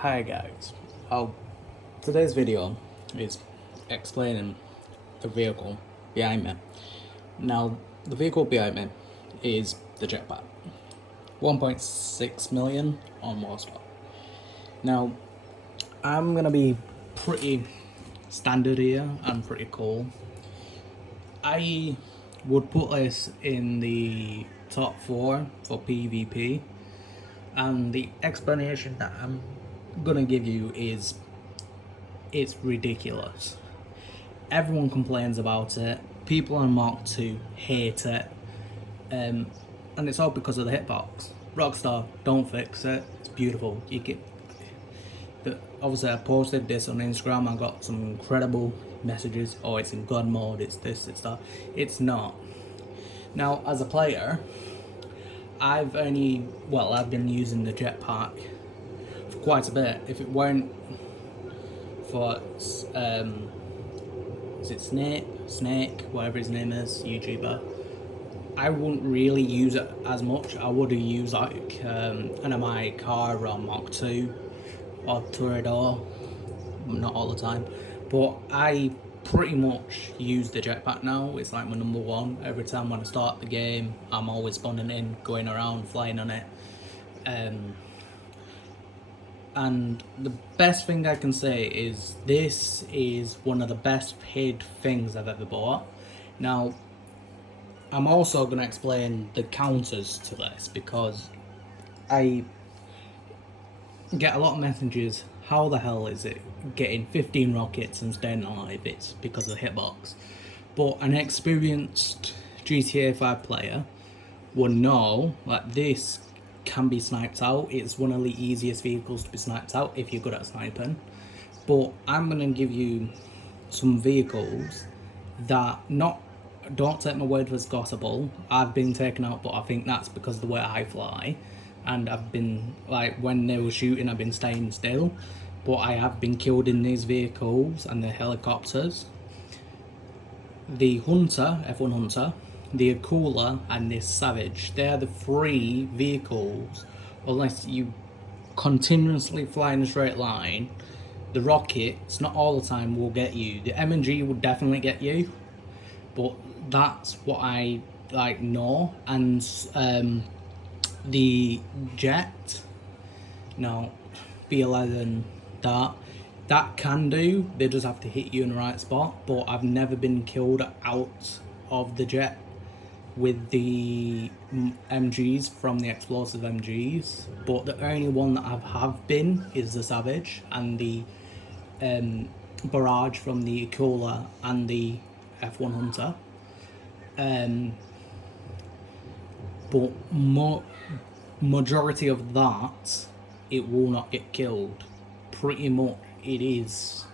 Hi guys, today's video is explaining the vehicle behind me. Now, the vehicle behind me is the Jetpack, 1.6 million on Warstock. Now, I'm gonna be pretty standard here and pretty cool. I would put this in the top 4 for PvP, and the explanation that I'm gonna give you is it's ridiculous. Everyone complains about it. People on Mark 2 hate it, and it's all because of the hitbox. Rockstar, don't fix it. It's beautiful. You get. But obviously, I posted this on Instagram. I got some incredible messages. Oh, it's in God mode. It's this. It's that. It's not. Now, as a player, I've been using the Jetpack for quite a bit. If it weren't for is it Snake, whatever his name is, YouTuber, I wouldn't really use it as much. I would have used like an MI car or Mark 2 or Toreador, not all the time, but I pretty much use the Jetpack now. It's like my number one. Every time when I start the game, I'm always spawning in, going around, flying on it. And the best thing I can say is this is one of the best paid things I've ever bought. Now, I'm also going to explain the counters to this because I get a lot of messages. How the hell is it getting 15 rockets and staying alive? It's because of the hitbox. But an experienced GTA 5 player will know that this can be sniped out. It's one of the easiest vehicles to be sniped out if you're good at sniping. But I'm going to give you some vehicles that don't take my word for it's gospel. I've been taken out, but I think that's because of the way I fly. And I've been, like, when they were shooting, I've been staying still. But I have been killed in these vehicles and the helicopters. The Hunter, F1 Hunter, the Akula, and this Savage. They're the 3 vehicles, unless you continuously fly in a straight line. The rockets, not all the time, will get you. The M&G will definitely get you. But that's what I know. And the Jet, no, B11, that can do. They just have to hit you in the right spot. But I've never been killed out of the Jet with the MGs from the explosive MGs. But the only one that I have been is the Savage and the Barrage from the Akula and the F1 Hunter. But majority of that, it will not get killed. Pretty much, it is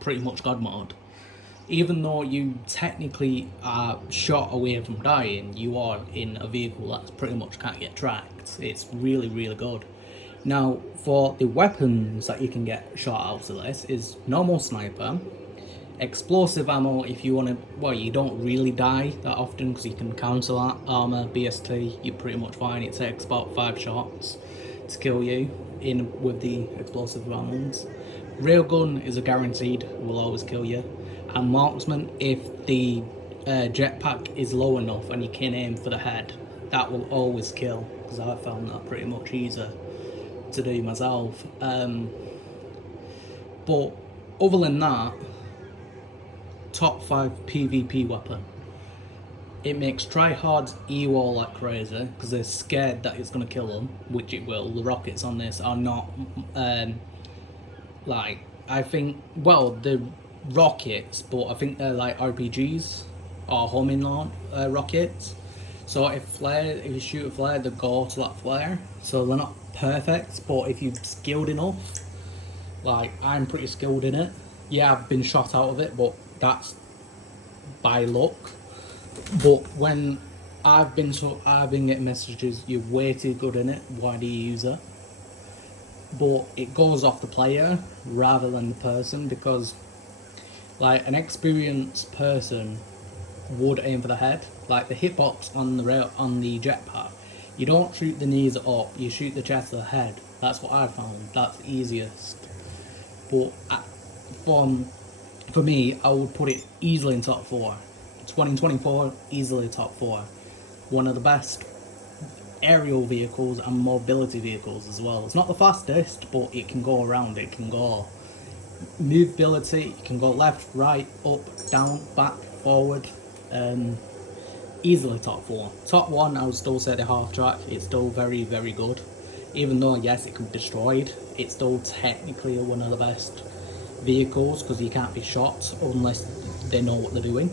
pretty much God mode. Even though you technically are shot away from dying, you are in a vehicle that's pretty much can't get tracked. It's really, really good. Now, for the weapons that you can get shot out of this is normal sniper, explosive ammo if you want to, well, you don't really die that often because you can cancel that. Armor, BST, you're pretty much fine. It takes about 5 shots to kill you in with the explosive rounds. Railgun is a guaranteed, will always kill you. And marksman, if the jetpack is low enough and you can aim for the head, that will always kill, because I found that pretty much easier to do myself. But other than that, top 5 PvP weapon. It makes tryhards E-wall like crazy because they're scared that it's going to kill them, which it will. The rockets on this are not I think, well, the rockets, but I think they're like RPGs or homing rockets. So if you shoot a flare, they go to that flare. So they're not perfect, but if you're skilled enough, like I'm pretty skilled in it. Yeah, I've been shot out of it, but that's by luck. But when I've been getting messages, you're way too good in it, why do you use it? But it goes off the player rather than the person, because like an experienced person would aim for the head. Like the hitbox on the jetpack, you don't shoot the knees up, you shoot the chest or the head. That's what I found. That's the easiest. But for me, I would put it easily in top 4. 2024, easily top 4. One of the best aerial vehicles and mobility vehicles as well. It's not the fastest, but it can go around. It can go movability. You can go left, right, up, down, back, forward. Easily top 4. Top 1, I would still say the half track. It's still very, very good. Even though, yes, it can be destroyed, it's still technically one of the best vehicles because you can't be shot unless they know what they're doing.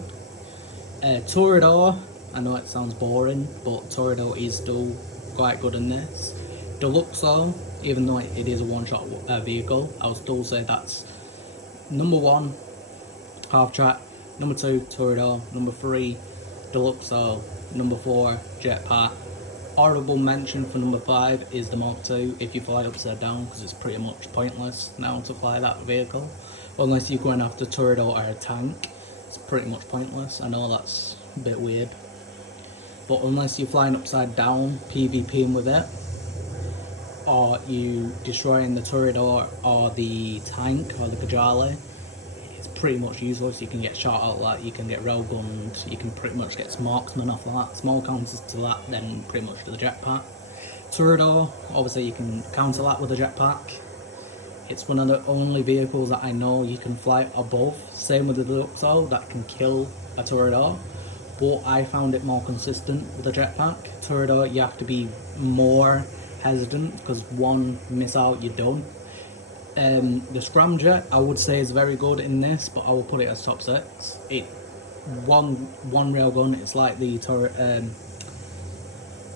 Toreador, I know it sounds boring, but Toreador is still quite good in this. Deluxo, even though it is a one-shot vehicle, I would still say that's number 1, half track, number 2, Toreador, number 3, Deluxo, number 4, Jetpack. Honourable mention for number 5 is the Mark II if you fly upside down, because it's pretty much pointless now to fly that vehicle. Unless you're going after Toreador or a tank, it's pretty much pointless. I know that's a bit weird. But unless you're flying upside down, PvPing with it, or you destroying the Toreador or the tank or the Kajali, it's pretty much useless. You can get shot out like that, you can get railgunned, you can pretty much get marksman off of that. Small counters to that, then pretty much to the jetpack. Toreador, obviously you can counter that with a jetpack. It's one of the only vehicles that I know you can fly above. Same with the Deluxo, that can kill a Toreador. But I found it more consistent with a jetpack. Toreador, you have to be more hesitant because one miss out, you're done. The Scramjet, I would say, is very good in this, but I will put it as top 6. It one railgun. It's like the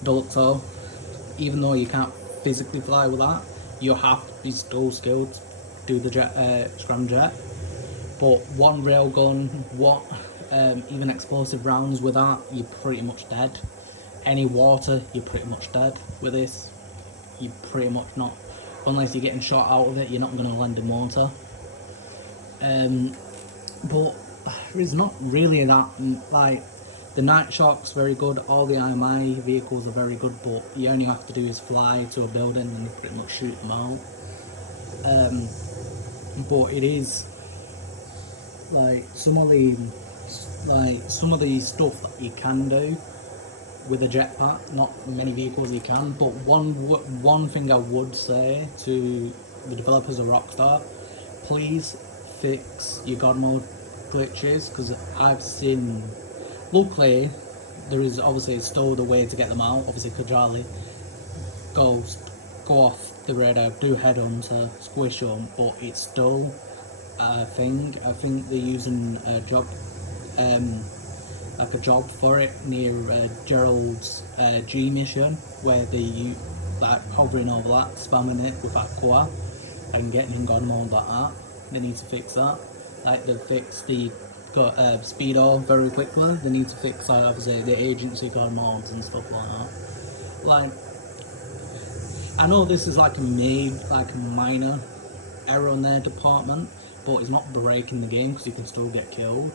Deluxo. Even though you can't physically fly with that, you have to be still skilled to do the Scramjet. But one railgun, even explosive rounds with that, you're pretty much dead. Any water, you're pretty much dead with this. You're pretty much not, unless you're getting shot out of it, you're not going to land in water. But it's not really that, like, the Night Shock's very good, all the IMI vehicles are very good, but you only have to do is fly to a building and you pretty much shoot them out. But it is, like, some of the stuff that you can do with a jetpack, not many vehicles you can, but one thing I would say to the developers of Rockstar, please fix your God mode glitches, because I've seen, luckily there is obviously still the way to get them out. Obviously Kajali, go off the radar, do head on to squish them, but it's still a thing. I think they're using a job, like a job for it near Gerald's G mission, where they like hovering over that, spamming it with that core and getting in God mode like that. They need to fix that. Like they fixed the speedo very quickly. They need to fix obviously the agency God modes and stuff like that. Like, I know this is like a minor error on their department, but it's not breaking the game because you can still get killed.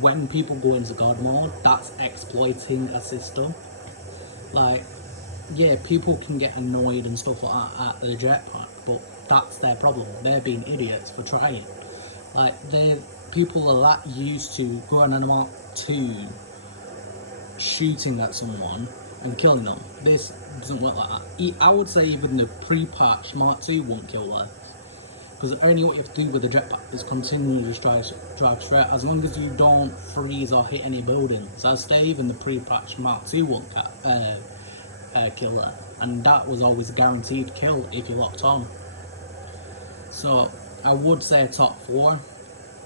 When people go into God mode, that's exploiting a system. Like, yeah, people can get annoyed and stuff like that at the jetpack, but that's their problem. They're being idiots for trying. Like, people are that used to going on a Mark II, shooting at someone and killing them. This doesn't work like that. I would say even the pre-patch Mark II won't kill them. Because only what you have to do with the jetpack is continually just drive straight, as long as you don't freeze or hit any buildings. As Dave in the pre-patch Mark II won't kill her, and that was always a guaranteed kill if you locked on. So I would say top 4.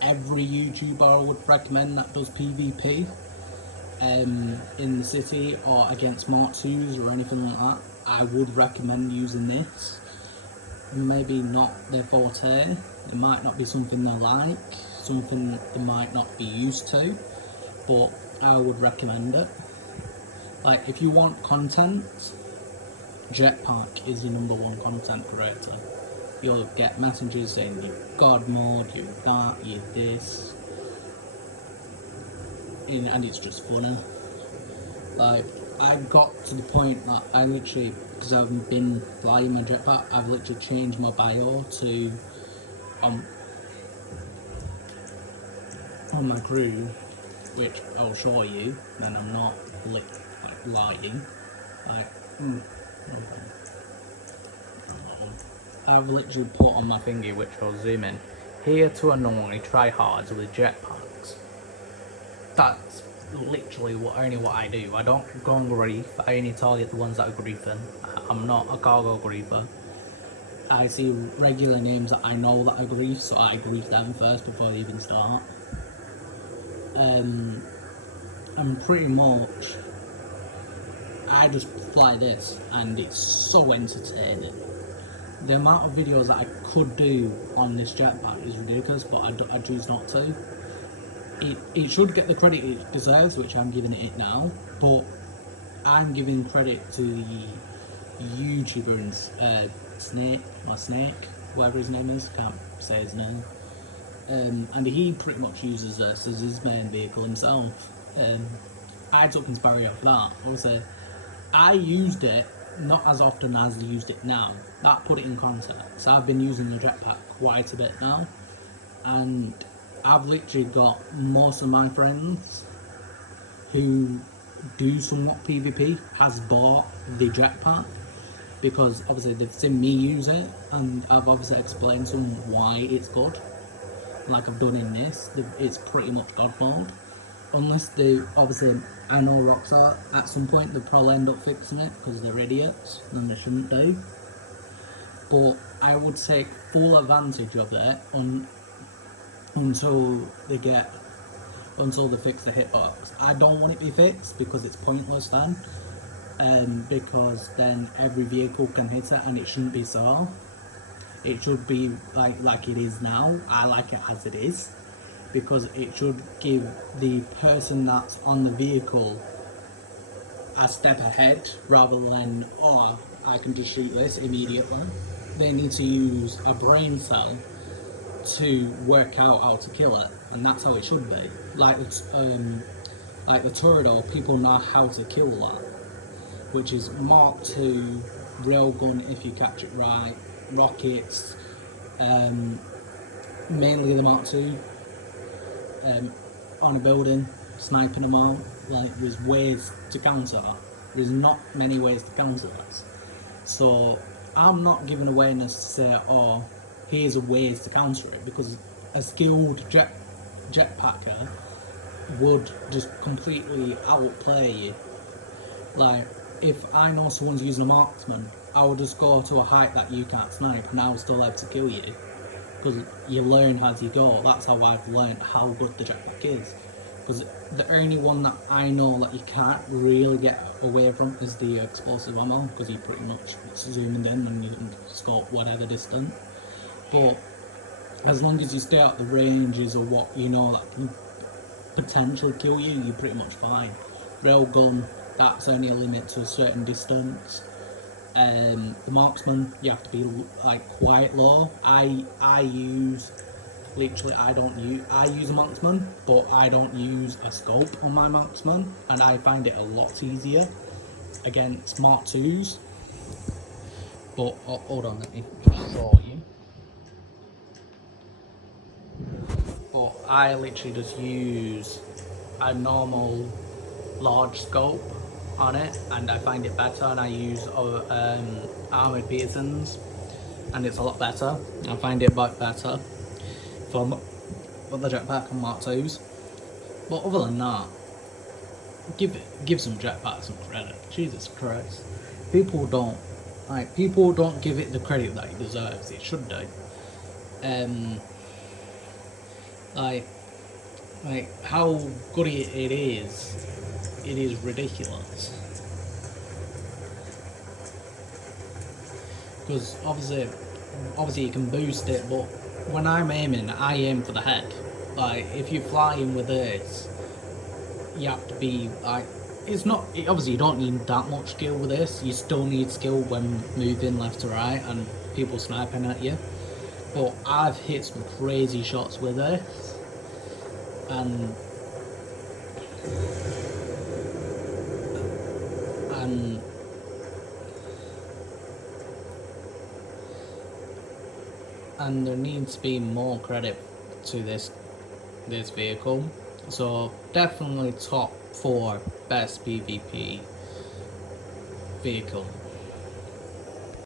Every YouTuber I would recommend that does PvP in the city or against Mark IIs or anything like that, I would recommend using this. Maybe not their forte, it might not be something they like, something they might not be used to, but I would recommend it. Like, if you want content, Jetpack is the #1 content creator. You'll get messages saying you God mode, you that, you this, and it's just funny. Like, I got to the point that I literally, because I've been flying my jetpack, I've literally changed my bio to on my crew, which I'll show you. Then I'm not like lying. I've literally put on my thingy, which I'll zoom in. Here to annoy tryhards with jetpacks. That's literally only what I do. I don't go and grief. I only target the ones that are griefing. I'm not a cargo griefer. I see regular names that I know that are grief, so I grief them first before they even start. I'm pretty much, I just fly this and it's so entertaining. The amount of videos that I could do on this jetpack is ridiculous, but I choose not to. It should get the credit it deserves, which I'm giving it now, but I'm giving credit to the YouTuber Snake, whatever his name is, can't say his name. And he pretty much uses this as his main vehicle himself. I took inspiration off that. Obviously, I used it not as often as I used it now. That put it in context. So I've been using the jetpack quite a bit now, and I've literally got most of my friends who do somewhat PvP has bought the jetpack because obviously they've seen me use it, and I've obviously explained to them why it's good. Like I've done in this, it's pretty much God mode. Unless they, obviously, I know Rockstar, at some point they'll probably end up fixing it because they're idiots and they shouldn't do. But I would take full advantage of it until they fix the hitbox. I don't want it to be fixed because it's pointless then. Because then every vehicle can hit it and it shouldn't be so. It should be like it is now. I like it as it is, because it should give the person that's on the vehicle a step ahead rather than, oh, I can just shoot this immediately. They need to use a brain cell to work out how to kill it, and that's how it should be. Like the turret, people know how to kill that, which is Mark II, railgun if you catch it right, rockets, mainly the Mark II, on a building, sniping them out. Like, there's ways to counter that. There's not many ways to counter this. So I'm not giving awareness to say, oh, here's a ways to counter it, because a skilled jetpacker would just completely outplay you. Like, if I know someone's using a marksman, I will just go to a height that you can't snipe and I'll still have to kill you. Because you learn as you go. That's how I've learned how good the jetpack is. Because the only one that I know that you can't really get away from is the explosive ammo, because you pretty much zoomed in and you can scope whatever distance. But as long as you stay out the ranges of what you know that can potentially kill you, you're pretty much fine. Railgun, that's only a limit to a certain distance. The marksman, you have to be like quite low. I use a marksman, but I don't use a scope on my marksman, and I find it a lot easier against Mark IIs. But hold on, let me just show you. But I literally just use a normal large scope on it, and I find it better, and I use armoured piercings, and it's a lot better. I find it better for the jetpack and Mark IIs. But other than that, give some jetpacks some credit. Jesus Christ, people don't give it the credit that it deserves. It should do. Like how good it is ridiculous. Because obviously you can boost it, but when I'm aiming, I aim for the head. Like, if you're flying with this, you have to be like, obviously you don't need that much skill with this. You still need skill when moving left to right and people sniping at you. But I've hit some crazy shots with this, and and there needs to be more credit to this vehicle. So definitely top 4 best PvP vehicle.